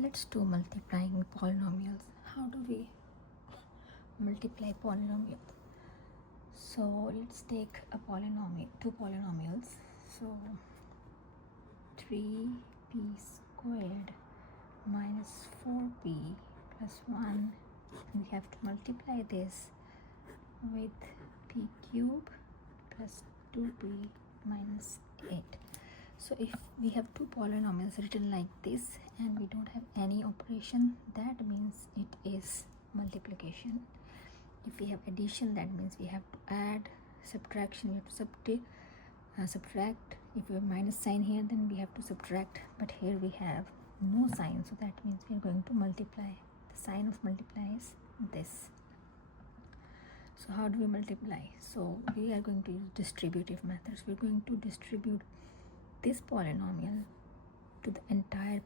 Let's do multiplying polynomials. How do we multiply polynomials? So let's take a polynomial, two polynomials. So 3p squared minus 4p plus 1. We have to multiply this with p cube plus 2p minus 8. So if we have two polynomials written like this and we don't have any operation, that means it is multiplication. If we have addition, that means we have to add. Subtraction, we have to subtract. If we have minus sign here, then we have to subtract, but here we have no sign, so that means we are going to multiply. The sign of multiply is this. So how do we multiply? So we are going to use distributive methods. We're going to distribute this polynomial to the entire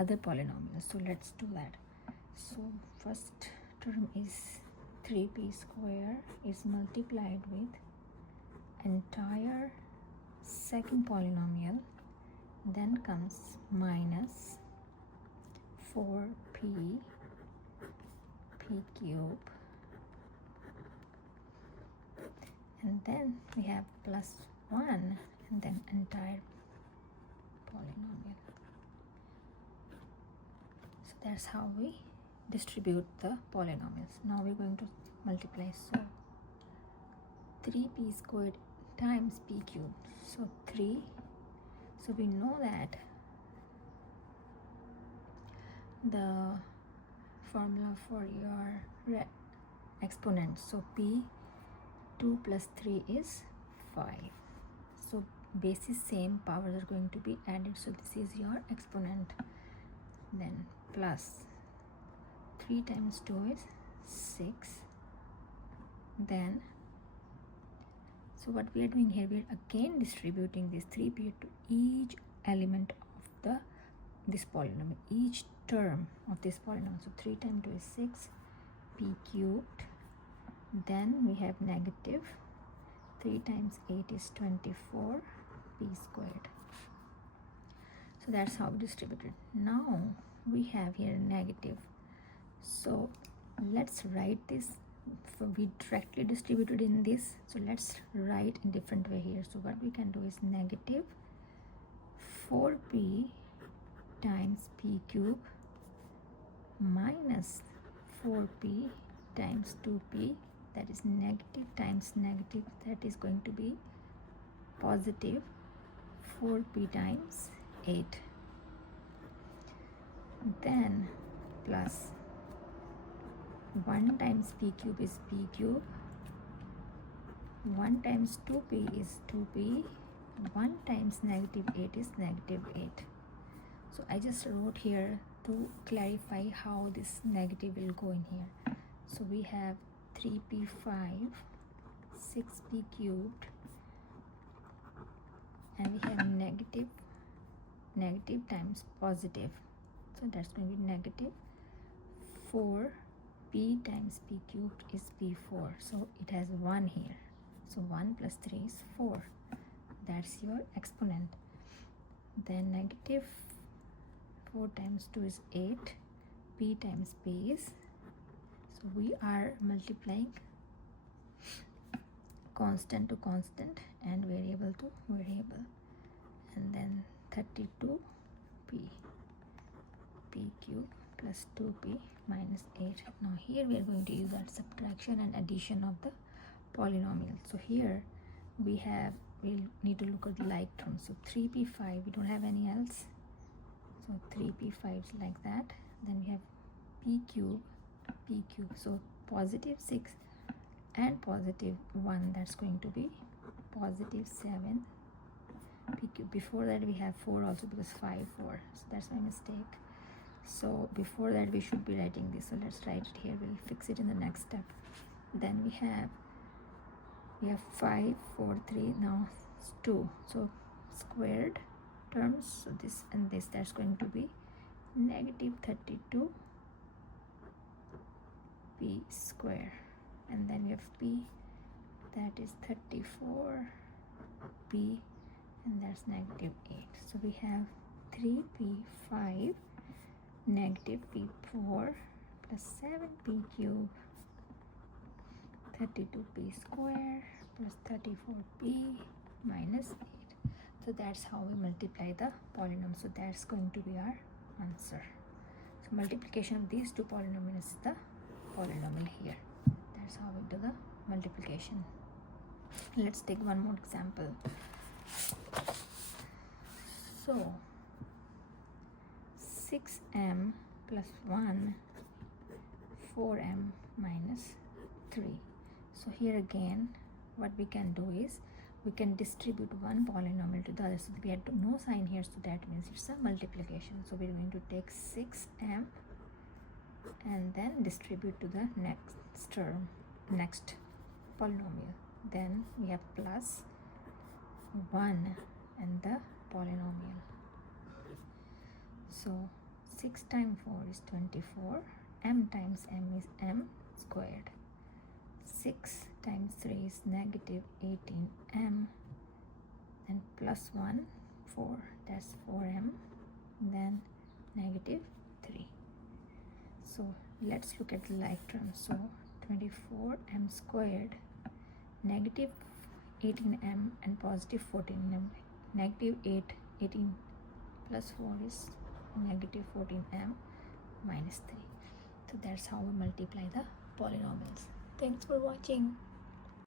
other polynomials. So let's do that. So first term is 3p square is multiplied with entire second polynomial, then comes minus 4p p cube, and then we have plus 1 and then entire polynomial. So that's how we distribute the polynomials. Now we're going to multiply. So 3p squared times p cubed. So 3. So we know that the formula for your exponent. So p 2 plus 3 is 5. So basis same, powers are going to be added. So this is your exponent. Then plus 3 times 2 is 6. Then so what we are doing here, we are again distributing this 3p to each element of this polynomial, each term of this polynomial. So 3 times 2 is 6 p cubed. Then we have negative 3 times 8 is 24 p squared. So that's how we distributed. Now we have here negative. So let's write this. So we directly distributed in this. So let's write in different way here. So what we can do is negative 4p times p cube minus 4p times 2p, that is negative times negative, that is going to be positive 4p times 8. Then plus 1 times p cube is p cube, 1 times 2p is 2p, 1 times negative 8 is negative 8. So I just wrote here to clarify how this negative will go in here. So we have 3p5, 6p cubed, and we have negative times positive. So that's going to be negative 4p times p cubed is p4. So it has 1 here. So 1 plus 3 is 4. That's your exponent. Then negative 4 times 2 is 8. P times p is, so we are multiplying constant to constant and variable to variable. And then 32p p cube plus 2p minus 8. Now here we are going to use our subtraction and addition of the polynomial. So here we'll need to look at the like terms. So 3p5, we don't have any else. So 3p5 is like that. Then we have p cube. So positive 6 and positive 1, that's going to be positive 7 p cube. Before that we have 4 also, because 5 4, so that's my mistake. So before that we should be writing this. So let's write it here. We'll fix it in the next step. Then we have 5 4 3, now it's 2. So squared terms, so this and this, that's going to be negative 32 p square. And then we have p, that is 34 p, and that's negative 8. So we have 3p5 negative p4 plus 7p cube 32p square plus 34p minus 8. So that's how we multiply the polynomial. So that's going to be our answer. So multiplication of these two polynomials is the polynomial here. That's how we do the multiplication. Let's take one more example. So 6m plus 1 4m minus 3. So here again what we can do is we can distribute one polynomial to the other. So we had no sign here, so that means it's a multiplication. So we're going to take 6m and then distribute to the next term, next polynomial. Then we have plus 1 and the polynomial. So 6 times 4 is 24. M times m is m squared. 6 times 3 is negative 18m, and plus 1 4, that's 4m, then negative 3. So let's look at the like terms. So 24m squared, negative 18m and positive 14m, negative 18 plus 4 is negative 14m minus 3. So that's how we multiply the polynomials. Thanks for watching.